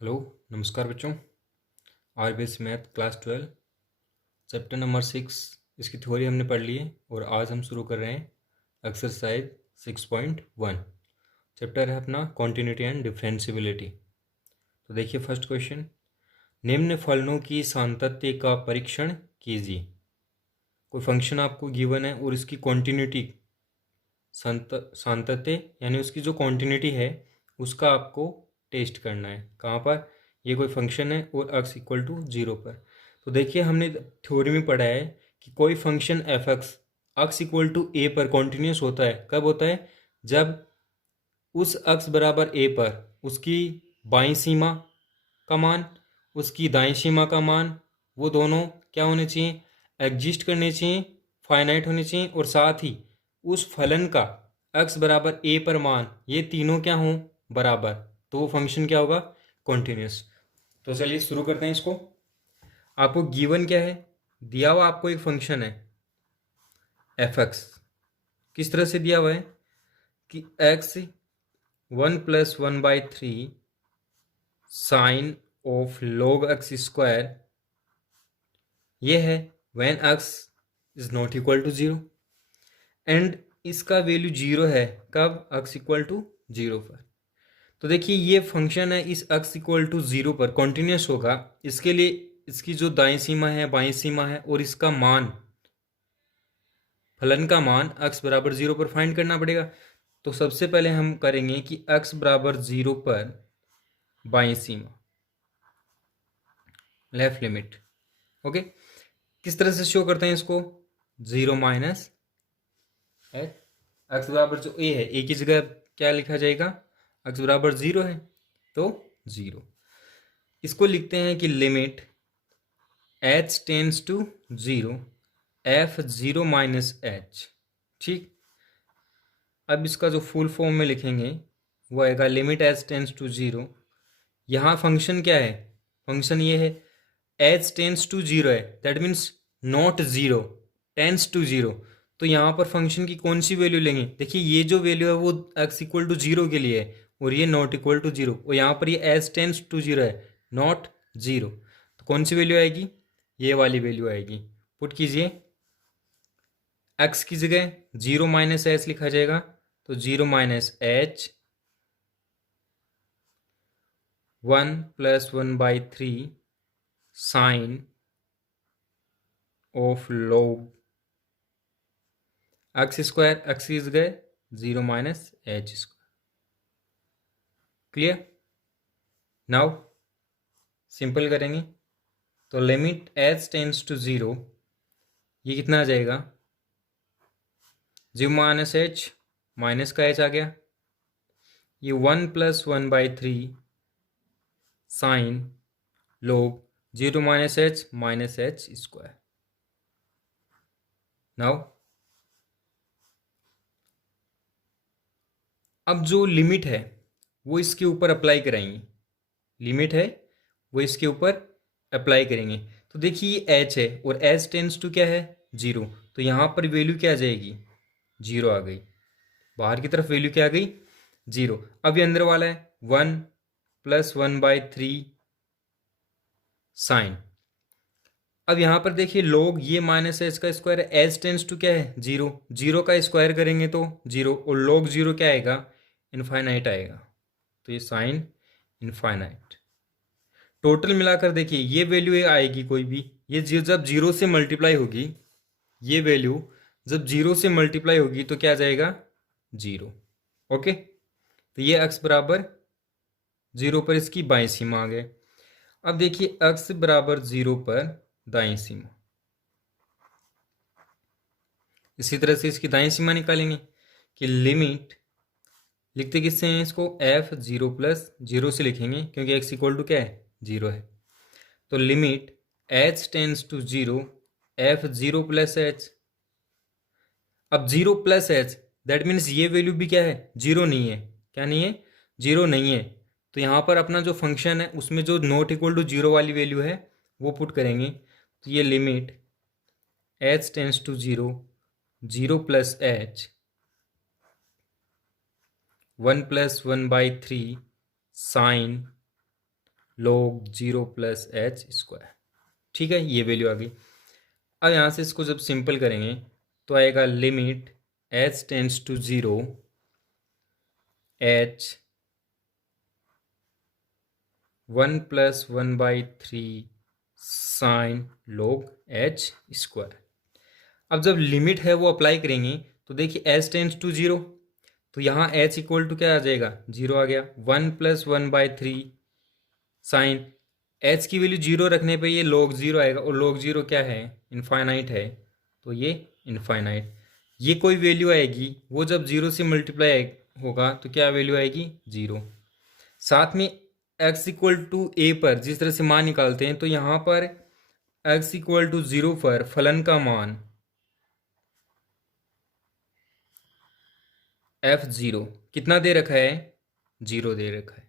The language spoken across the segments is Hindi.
हेलो, नमस्कार बच्चों। RBS math class 12 chapter number 6 इसकी थ्योरी हमने पढ़ ली है और आज हम शुरू कर रहे हैं एक्सरसाइज 6.1। चैप्टर है अपना कॉन्टिन्यूटी एंड डिफरेंशिबिलिटी। तो देखिए फर्स्ट क्वेश्चन, निम्न फलनों की सातत्य का परीक्षण कीजिए। कोई फंक्शन आपको गिवन है और इसकी कॉन्टिन्यूटी सातत्य यानी उसकी जो कॉन्टिन्यूटी है उसका आपको टेस्ट करना है। कहाँ पर? ये कोई फंक्शन है और x इक्वल टू 0 पर। तो देखिए हमने थ्योरी में पढ़ा है कि कोई function f x equal to a पर कॉन्टिन्यूस होता है। कब होता है? जब उस x बराबर ए पर उसकी बाईं सीमा का मान, उसकी दाईं सीमा का मान, वो दोनों क्या होने चाहिए? एग्जिस्ट करने चाहिए, फाइनाइट होने चाहिए, और साथ ही उस फलन का x बराबर ए पर मान, ये तीनों क्या हों? बराबर। तो वो फंक्शन क्या होगा? कॉन्टिन्यूस। तो चलिए शुरू करते हैं इसको। आपको गिवन क्या है? दिया हुआ आपको एक फंक्शन है एफ एक्स। किस तरह से दिया हुआ है कि x 1+1/3 sine of log x square ये है when x is not equal to 0 and इसका वैल्यू 0 है। कब? x इक्वल टू 0 पर। तो देखिए ये फंक्शन है इस x इक्वल टू 0 पर कॉन्टिन्यूस होगा। इसके लिए इसकी जो दाईं सीमा है, बाईं सीमा है, और इसका मान, फलन का मान x बराबर 0 पर फाइंड करना पड़ेगा। तो सबसे पहले हम करेंगे कि x बराबर 0 पर बाईं सीमा, लेफ्ट लिमिट। ओके, किस तरह से शो करते हैं इसको? 0 माइनस एक्स बराबर जो ए है, ए की जगह क्या लिखा जाएगा? एक्स बराबर 0 है तो 0। इसको लिखते हैं कि limit h tends to 0 f 0 minus h. ठीक, अब इसका जो फुल फॉर्म में लिखेंगे वो आएगा लिमिट h टेंस टू 0। यहाँ फंक्शन क्या है? फंक्शन ये है h टेंस टू 0 है, that means not 0, tends to 0। तो यहाँ पर फंक्शन की कौन सी वैल्यू लेंगे? देखिए ये जो वैल्यू है वो x इक्वल टू 0 के लिए है और ये नॉट इक्वल टू 0, और यहाँ पर ये h टेंस टू 0 है, नॉट 0। तो कौन सी वैल्यू आएगी? ये वाली वैल्यू आएगी। पुट कीजिए, x की जगह 0 माइनस एच लिखा जाएगा, तो 0 minus h 1+1/3 sine of log x square, x की जगह 0 minus h square. Clear? Now simple करेंगे तो लिमिट h टेंस टू 0, ये कितना आ जाएगा? 0 माइनस एच, माइनस का h आ गया, ये 1+1/3 sine log 0 minus h square. Now अब जो लिमिट है वो इसके ऊपर अप्लाई कराएंगे। लिमिट है वो इसके ऊपर अप्लाई करेंगे। तो देखिए ये h है और h टेंस टू क्या है? 0। तो यहाँ पर वैल्यू क्या आ जाएगी? 0 आ गई। बाहर की तरफ वैल्यू क्या आ गई? 0। अब ये अंदर वाला है 1+1/3 साइन। अब यहाँ पर देखिए log ये माइनस एच का स्क्वायर है, एच टेंस टू क्या है? 0। 0 का स्क्वायर करेंगे तो 0, और log 0 क्या आएगा? इनफाइनाइट आएगा। तो ये साइन इनफाइनाइट। टोटल मिलाकर देखिए ये वैल्यू आएगी कोई भी, ये जब 0 से मल्टीप्लाई होगी, ये वैल्यू जब 0 से मल्टीप्लाई होगी तो क्या आ जाएगा? 0। ओके, तो ये x बराबर 0 पर इसकी बाईं सीमा आ गए। अब देखिए x बराबर 0 पर दाईं सीमा, इसी तरह से इसकी दाईं सीमा निकालेंगे कि लिमिट, लिखते किससे हैं इसको? f 0+0 से लिखेंगे क्योंकि x इक्वल टू क्या है? 0 है। तो limit h tends to 0 f 0 plus h. अब 0 प्लस एच दैट मीन्स ये वैल्यू भी क्या है? 0 नहीं है। क्या नहीं है? 0 नहीं है। तो यहाँ पर अपना जो फंक्शन है उसमें जो नॉट इक्वल टू 0 वाली वैल्यू है वो पुट करेंगे। तो ये limit h tends to 0 0 plus h 1+1/3 sine log 0 plus h square. ठीक है, ये वैल्यू आ गई। अब यहाँ से इसको जब सिंपल करेंगे तो आएगा limit h tends to 0 h 1 plus 1/3 sine log h square. अब जब लिमिट है वो अप्लाई करेंगे तो देखिए एच टेंड्स टू 0, तो यहाँ एच इक्वल टू क्या आ जाएगा, 0 आ गया। 1 प्लस 1/3 साइन एच की वैल्यू 0 रखने पे ये log 0 आएगा, और log 0 क्या है, इनफाइनाइट है, तो ये इनफाइनाइट। ये कोई वैल्यू आएगी वो जब 0 से मल्टीप्लाई होगा तो क्या वैल्यू आएगी, 0। साथ में x इक्वल टू ए पर जिस तरह से मान निकालते हैं, तो यहाँ पर x इक्वल टू 0 पर फलन का मान f0 कितना दे रखा है, 0 दे रखा है।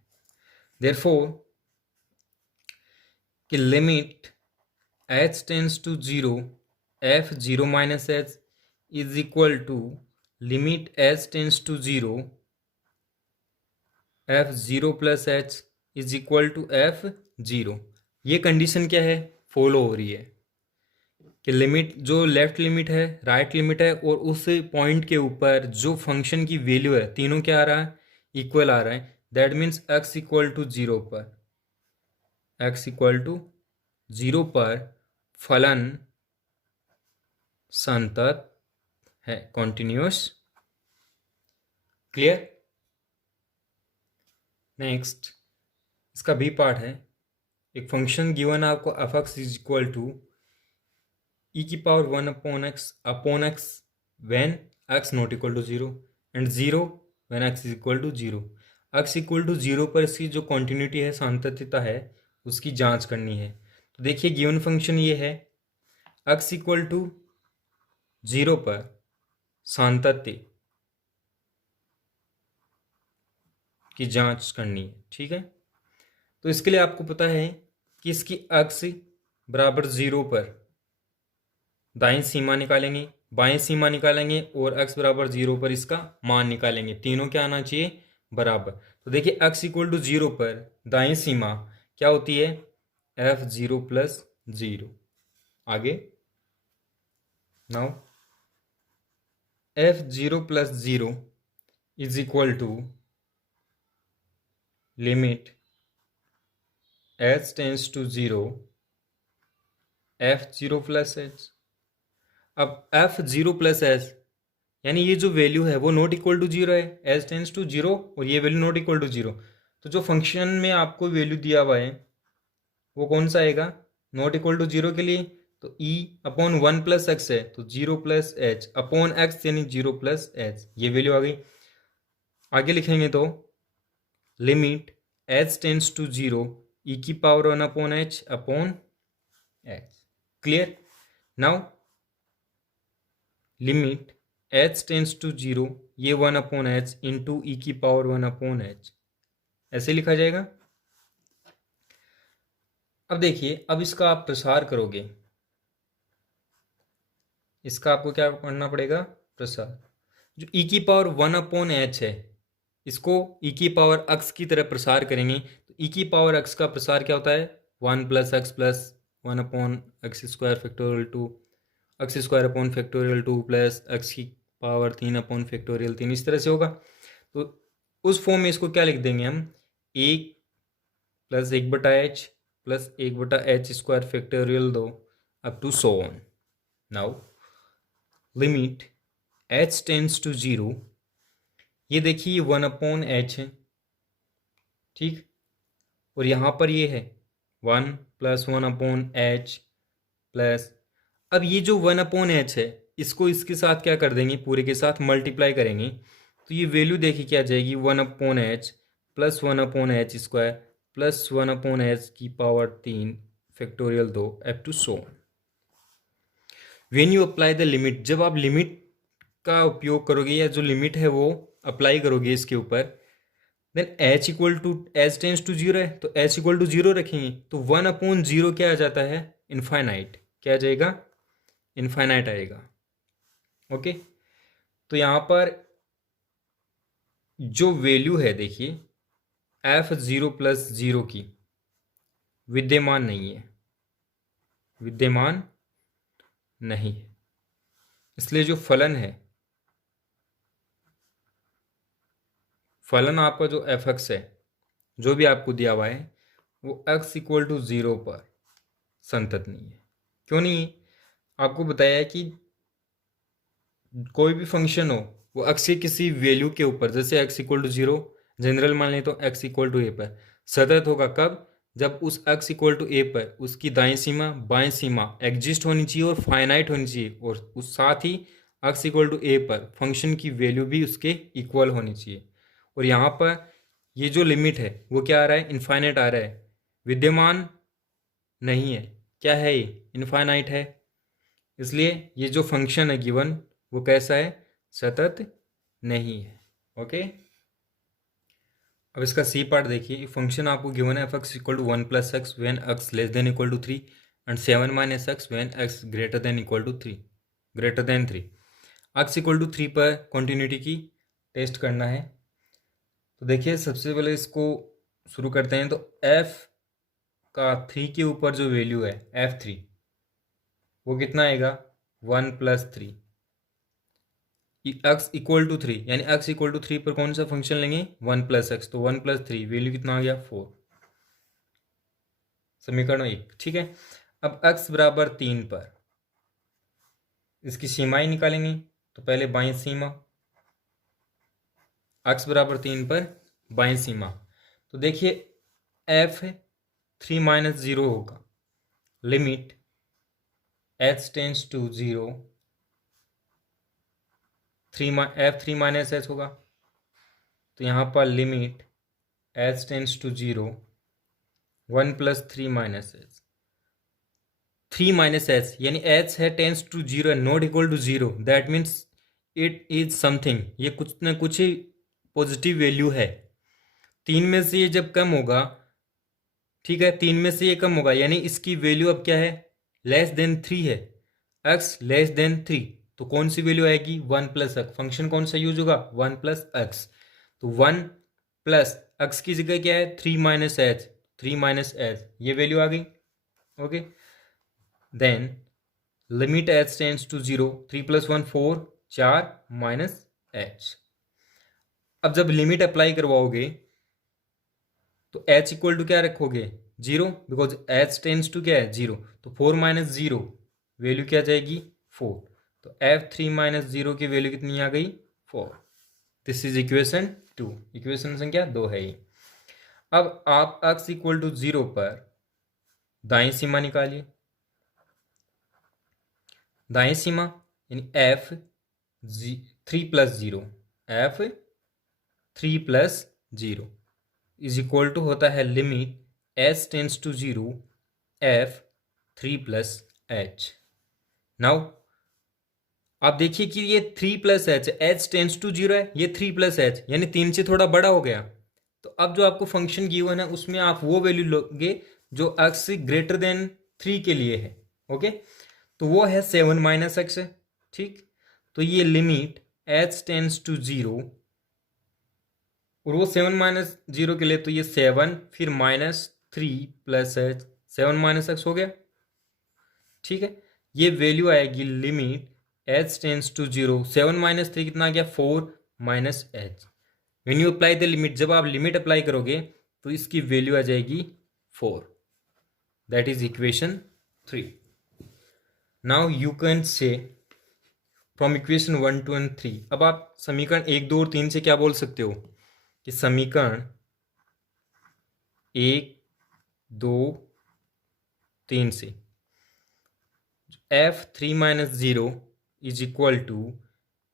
देयरफॉर कि limit h tends to 0 f0 minus h is equal to limit h tends to 0 f0 plus h is equal to f0। ये कंडीशन क्या है, फॉलो हो रही है कि लिमिट जो लेफ्ट लिमिट है, राइट लिमिट है, और उस पॉइंट के ऊपर जो फंक्शन की वैल्यू है तीनों क्या आ रहा है, इक्वल आ रहा है। That means x equal to 0 पर, x इक्वल टू 0 पर फलन संतत है, कॉन्टिन्यूस। क्लियर। नेक्स्ट इसका बी पार्ट है, एक फंक्शन गिवन आपको f x is equal to e की power 1 upon x when x not equal to 0 and 0 when x is equal to 0। X equal to 0 पर इसकी जो कॉन्टिन्यूटी है, सातत्यता है, उसकी जांच करनी है। तो देखिए गिवन फंक्शन ये है, एक्स इक्वल टू 0 पर सातत्य की जांच करनी है। ठीक है, तो इसके लिए आपको पता है कि इसकी एक्स बराबर 0 पर दाईं सीमा निकालेंगे, बाएं सीमा निकालेंगे, और x बराबर 0 पर इसका मान निकालेंगे। तीनों क्या आना चाहिए, बराबर। तो देखिए x इक्वल टू 0 पर दाईं सीमा क्या होती है, f0 प्लस 0। आगे now f0 plus 0 is equal to limit h tends to 0 f0 plus h। अब f0 प्लस h यानी ये जो वैल्यू है वो नॉट इक्वल टू 0 है, h टेंड्स टू 0, और ये वैल्यू नॉट इक्वल टू 0। तो जो फंक्शन में आपको वैल्यू दिया हुआ है वो कौन सा आएगा, नॉट इक्वल टू 0 के लिए तो e अपॉन 1 प्लस एक्स है, तो 0 प्लस एच अपॉन एक्स यानी 0 प्लस एच, ये वैल्यू आ गई। आगे लिखेंगे तो limit h tends to 0 e की power 1 upon h upon h. Clear. Now limit h tends to 0, ये 1 अपॉन एच इंटू ई की पावर 1 अपॉन एच, ऐसे लिखा जाएगा। अब देखिए, अब इसका आप प्रसार करोगे, इसका आपको क्या करना पड़ेगा, प्रसार। जो ई की पावर 1 अपॉन एच है, इसको ई की पावर एक्स की तरह प्रसार करेंगे, तो ई की पावर एक्स का प्रसार क्या होता है, 1 plus 1 upon x square factorial 2, x square upon factorial 2 plus x की पावर 3 अपॉन फैक्टोरियल 3, इस तरह से होगा। तो उस फॉर्म में इसको क्या लिख देंगे हम, 1 plus 1/h plus 1/h square factorial 2 up to so on. Now limit h tends to 0, ये देखिए 1 अपॉन एच है, ठीक, और यहाँ पर ये है 1 प्लस 1 अपॉन एच प्लस, अब ये जो 1 अपॉन एच है इसको इसके साथ क्या कर देंगे, पूरे के साथ मल्टीप्लाई करेंगे, तो ये वैल्यू देखिए क्या आ जाएगी, 1 upon h plus 1 upon h square plus 1 upon h की power 3 factorial 2 up to so on. When you apply the limit, जब आप लिमिट का उपयोग करोगे या जो लिमिट है वो अप्लाई करोगे इसके ऊपर, then h equal to h tends to 0 है तो h इक्वल टू 0 रखेंगे, तो 1 अपॉन 0 क्या आ जाता है, इनफाइनाइट। क्या आ जाएगा, इनफाइनाइट आएगा। ओके, तो यहाँ पर जो वैल्यू है देखिए f0 प्लस 0 की, विद्यमान नहीं है, विद्यमान नहीं है। इसलिए जो फलन है, फलन आपका जो एफ एक्स है, जो भी आपको दिया हुआ है, वो x इक्वल टू 0 पर संतत नहीं है। क्यों नहीं है? आपको बताया है कि कोई भी फंक्शन हो वो x के किसी वैल्यू के ऊपर, जैसे x इक्वल टू 0 जनरल मान लें तो x इक्वल टू a पर सतत होगा। कब? जब उस x इक्वल टू a पर उसकी दाईं सीमा बाएं सीमा एग्जिस्ट होनी चाहिए और फाइनाइट होनी चाहिए, और उस साथ ही x इक्वल टू a पर फंक्शन की वैल्यू भी उसके इक्वल होनी चाहिए। और यहाँ पर ये जो लिमिट है वो क्या आ रहा है? इनफाइनाइट आ रहा है, विद्यमान नहीं है। क्या है ये? इनफाइनाइट है। इसलिए ये जो फंक्शन है गिवन वो कैसा है? सतत नहीं है। ओके, अब इसका सी पार्ट देखिए। फंक्शन आपको गिवन है f x equal to 1 plus x when x less than equal to 3 and 7 minus x when x greater than equal to 3, greater than 3। X equal to 3 पर कॉन्टिन्यूटी की टेस्ट करना है। तो देखिए सबसे पहले इसको शुरू करते हैं। तो एफ का 3 के ऊपर जो वैल्यू है f3, वो कितना आएगा? 1 प्लस 3 एक्स इक्वल टू 3, यानी एक्स इक्वल टू 3 पर कौन सा फंक्शन लेंगे? 1 प्लस एक्स। तो 1 प्लस 3 वैल्यू कितना आ गया? 4। समीकरण 1। ठीक है, अब x बराबर 3 पर इसकी सीमाएं निकालेंगे। तो पहले बाईं सीमा, x बराबर 3 पर बाईं सीमा। तो देखिए f 3 माइनस 0 होगा, limit h tends to 0, f3 minus h होगा। तो यहाँ पर limit h tends to 0, 1 plus 3 minus h, 3 minus h, यानी h है tends to 0 and not equal to 0, that means it is something, ये कुछ ना कुछ ही पॉजिटिव वैल्यू है। 3 में से ये जब कम होगा, ठीक है, 3 में से ये कम होगा, यानी इसकी वैल्यू अब क्या है? लेस देन 3 है, x लेस देन 3। तो कौन सी वैल्यू आएगी? 1 प्लस एक्स। फंक्शन कौन सा यूज होगा? 1 प्लस एक्स। तो 1 प्लस एक्स की जगह क्या है? 3 माइनस एच, 3 माइनस एच, ये वैल्यू आ गई। Okay, then limit h tends to 0, 3 plus 1 4, 4 minus h. अब जब लिमिट अप्लाई करवाओगे तो h इक्वल टू क्या रखोगे? 0, बिकॉज h टेंड्स टू क्या है? 0। तो 4 माइनस 0 वैल्यू क्या जाएगी? 4। तो f3 माइनस 0 की वैल्यू कितनी आ गई? 4। दिस इज इक्वेशन 2, इक्वेशन संख्या 2 है ये। अब आप x इक्वल टू 0 पर दाईं सीमा निकालिए। दाईं सीमा यानी f 3 plus 0, f 3 plus 0 is equal to होता है limit h tends to 0, f 3 plus h। Now आप देखिए कि ये 3 plus h, h tends to 0 है, ये 3 प्लस एच यानी 3 से थोड़ा बड़ा हो गया। तो अब जो आपको फंक्शन गिवन है उसमें आप वो वैल्यू लोगे जो x ग्रेटर देन 3 के लिए है। ओके, तो वो है 7 माइनस एक्स है। ठीक, तो ये लिमिट h टेंस टू 0, और वो 7 माइनस 0 के लिए तो ये 7 फिर minus 3 plus h, 7 minus x हो गया। ठीक है, ये वैल्यू आएगी limit h tends to 0, 7 minus 3 कितना आ गया? 4 minus h. When you apply the limit, जब आप लिमिट अप्लाई करोगे तो इसकी वैल्यू आ जाएगी 4। That is equation 3। Now you can से फ्रॉम इक्वेशन 1 2 एंड 3, अब आप समीकरण 1 2 और 3 से क्या बोल सकते हो कि समीकरण 1 2 3 से f3 minus 0 is equal to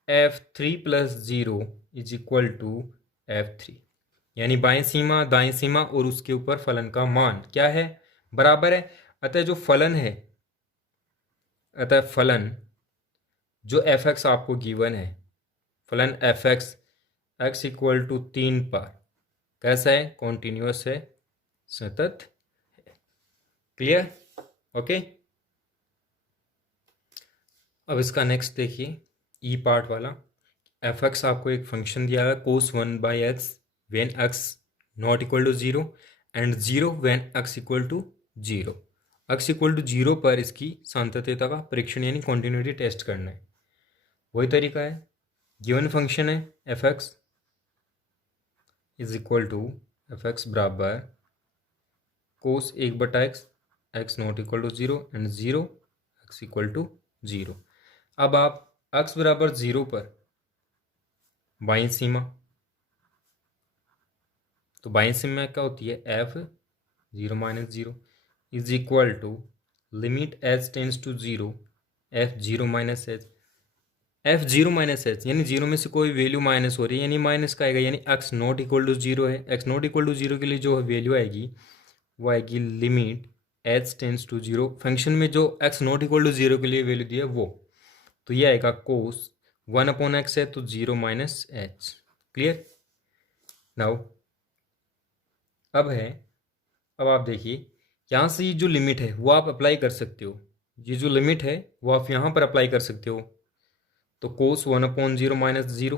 f3 plus 0 is equal to f3, यानी बाएं सीमा दाएं सीमा और उसके ऊपर फलन का मान क्या है? बराबर है। अतः जो फलन है, अतः फलन जो एफ एक्स आपको गिवन है, फलन f x x equal to 3 पर कैसा है? कॉन्टिन्यूअस है, सतत है। क्लियर? ओके, अब इसका नेक्स्ट देखिए ई पार्ट वाला। एफ एक्स आपको एक फंक्शन दिया है cos 1 by x when x not equal to 0 and 0 when x equal to zero. x equal to zero पर इसकी सातत्यता का परीक्षण यानी कॉन्टिन्यूटी टेस्ट करना है। वही तरीका है, गिवन फंक्शन है f x is equal to f x बराबर कोस एक बटा x, x not equal to zero and zero, x equal to zero. अब आप एक्स बराबर जीरो पर बाईं सीमा, तो बाईं सीमा क्या होती है, f zero minus zero is equal to limit h tends to zero f zero minus h, f zero minus h यानी जीरो में से कोई वैल्यू माइनस हो रही है यानी माइनस का आएगा, यानी x not equal to zero है। X not equal to zero के लिए जो वैल्यू आएगी वो आएगी limit h tends to zero, function में जो x not equal to zero के लिए वैल्यू दी है वो, तो ये आएगा कोस वन अपॉन एक्स है तो zero minus H. Clear. Now अब आप देखिए यहाँ से ये जो लिमिट है वो आप अप्लाई कर सकते हो, ये जो लिमिट है वो आप यहाँ पर अप्लाई कर सकते हो। तो cos one upon zero minus zero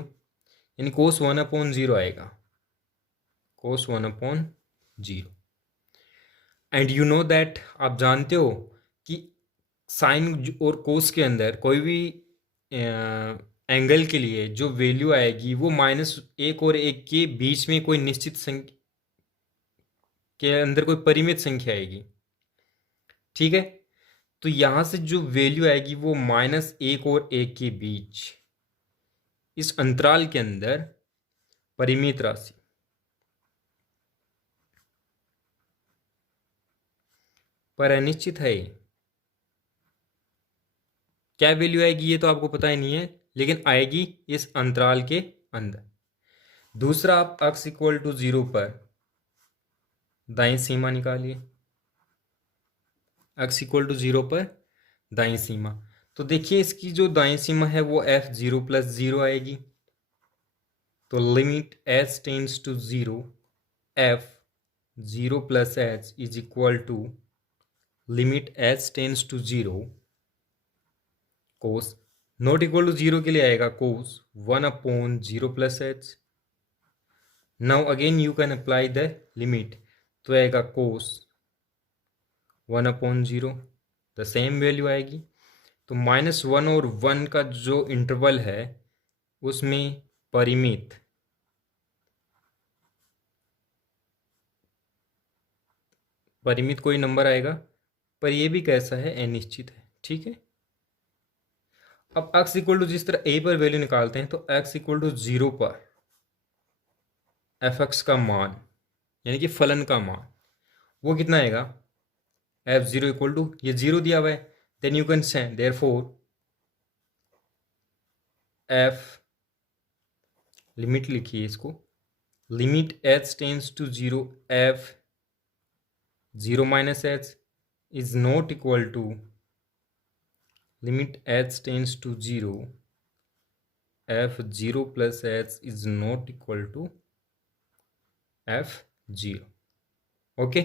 यानी कोस वन अपॉन जीरो आएगा, cos one upon zero. And you know that, आप जानते हो कि साइन और कोस के अंदर कोई भी एंगल के लिए जो वैल्यू आएगी वो माइनस एक और एक के बीच में कोई निश्चित संख्या के अंदर कोई परिमित संख्या आएगी। ठीक है, तो यहां से जो वैल्यू आएगी वो माइनस एक और एक के बीच इस अंतराल के अंदर परिमित राशि पर अनिश्चित है। क्या वैल्यू आएगी ये तो आपको पता ही नहीं है, लेकिन आएगी इस अंतराल के अंदर। दूसरा, आप x इक्वल टू जीरो पर दाईं सीमा निकालिए, x इक्वल टू जीरो पर दाईं सीमा, तो देखिए इसकी जो दाईं सीमा है वो f जीरो प्लस जीरो आएगी, तो limit h tends to zero f zero plus h is equal to limit h tends to zero cos not equal to zero के लिए आएगा cos one upon zero plus h. Now again you can apply the limit, तो आएगा cos one upon zero, the same value आएगी। तो माइनस वन और वन का जो इंटरवल है उसमें परिमित कोई नंबर आएगा, पर ये भी कैसा है, अनिश्चित है। ठीक है, अब x इक्वल टू जिस तरह a पर वैल्यू निकालते हैं तो x इक्वल टू जीरो पर एफ एक्स का मान यानी कि फलन का मान वो कितना आएगा, एफ जीरो इक्वल टू, ये जीरो दिया हुआ है, then you can say therefore f, limit लिखिए इसको, limit h tends to zero f zero minus h is not equal to limit h tends to zero f zero plus h is not equal to f zero. Okay,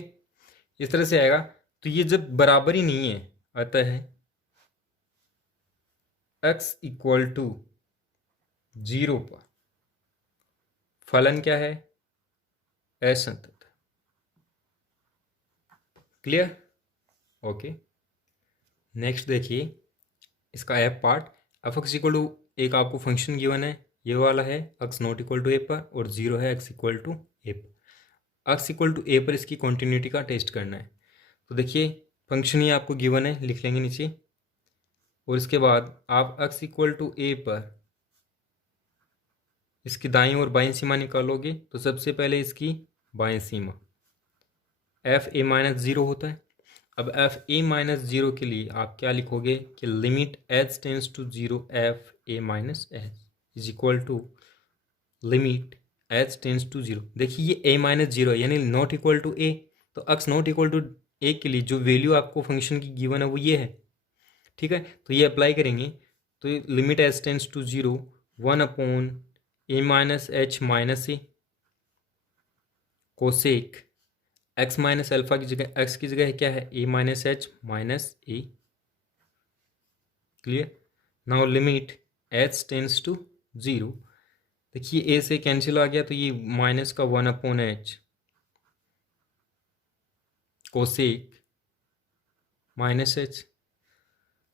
इस तरह से आएगा। तो ये जब बराबर ही नहीं है, अतः है x इक्वल टू जीरो पर फलन क्या है, असंतत। क्लियर। ओके, नेक्स्ट देखिए इसका f part, f x equal to, एक आपको फंक्शन गिवन है, ये वाला है x not equal to a पर, और जीरो है x इक्वल टू ए पर। x इक्वल टू ए पर इसकी कॉन्टिन्यूटी का टेस्ट करना है। तो देखिए फंक्शन ही आपको गिवन है, लिख लेंगे नीचे, और इसके बाद आप x इक्वल टू ए पर इसकी दाईं और बाईं सीमा निकालोगे, तो सबसे पहले इसकी बाईं सीमा एफ ए माइनस जीरो होता है। अब एफ ए माइनस जीरो के लिए आप क्या लिखोगे कि limit h tends to zero f a minus h is equal to limit h tends to zero. देखिए ये ए माइनस जीरो है यानी नॉट इक्वल टू ए, तो एक्स नॉट इक्वल टू ए के लिए जो वैल्यू आपको फंक्शन की गिवन है वो ये है। ठीक है, तो ये अप्लाई करेंगे, तो limit h tends to zero one upon a minus h minus a cosec x minus alpha की जगह, एक्स की जगह क्या है, a minus h minus a. Clear. Now limit h tends to zero, देखिए ए से कैंसिल आ गया, तो ये माइनस का one upon H cosec minus H,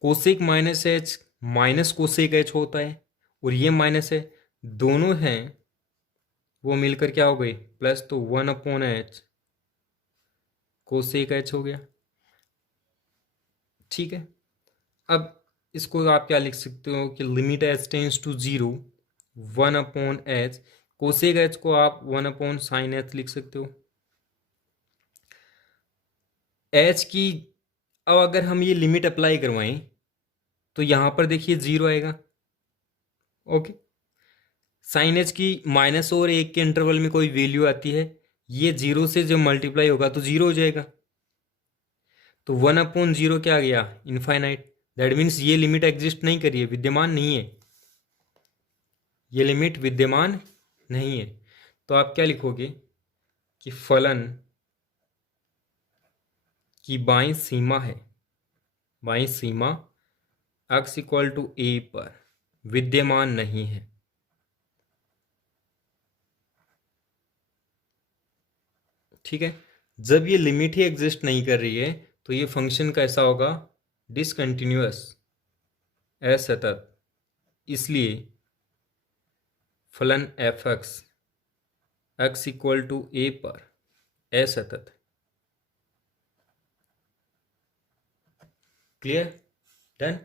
cosec minus h minus cosec H होता है, और ये माइनस है, दोनों हैं वो मिलकर क्या हो गई प्लस, तो 1/h कोसेक एच हो गया। ठीक है, अब इसको आप क्या लिख सकते हो कि limit h tends to 0 1/h, cosec h को आप 1/sin एच लिख सकते हो। एच की अब अगर हम ये लिमिट अप्लाई करवाएं तो यहाँ पर देखिए 0 आएगा। ओके, साइन एच की माइनस और एक के इंटरवल में कोई वैल्यू आती है, ये 0 से जब मल्टीप्लाई होगा तो 0 हो जाएगा। तो 1/0 क्या आ गया, इनफाइनाइट। दैट मीन्स ये लिमिट एग्जिस्ट नहीं करी है, विद्यमान नहीं है, ये लिमिट विद्यमान नहीं है। तो आप क्या लिखोगे कि फलन की बाईं सीमा है, बाईं सीमा x इक्वल टू a पर विद्यमान नहीं है। ठीक है, जब ये लिमिट ही एग्जिस्ट नहीं कर रही है तो ये फंक्शन कैसा होगा, डिसकंटिन्यूअस, असतत। इसलिए फलन f x equal to a पर असतत। Clear, done,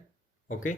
okay.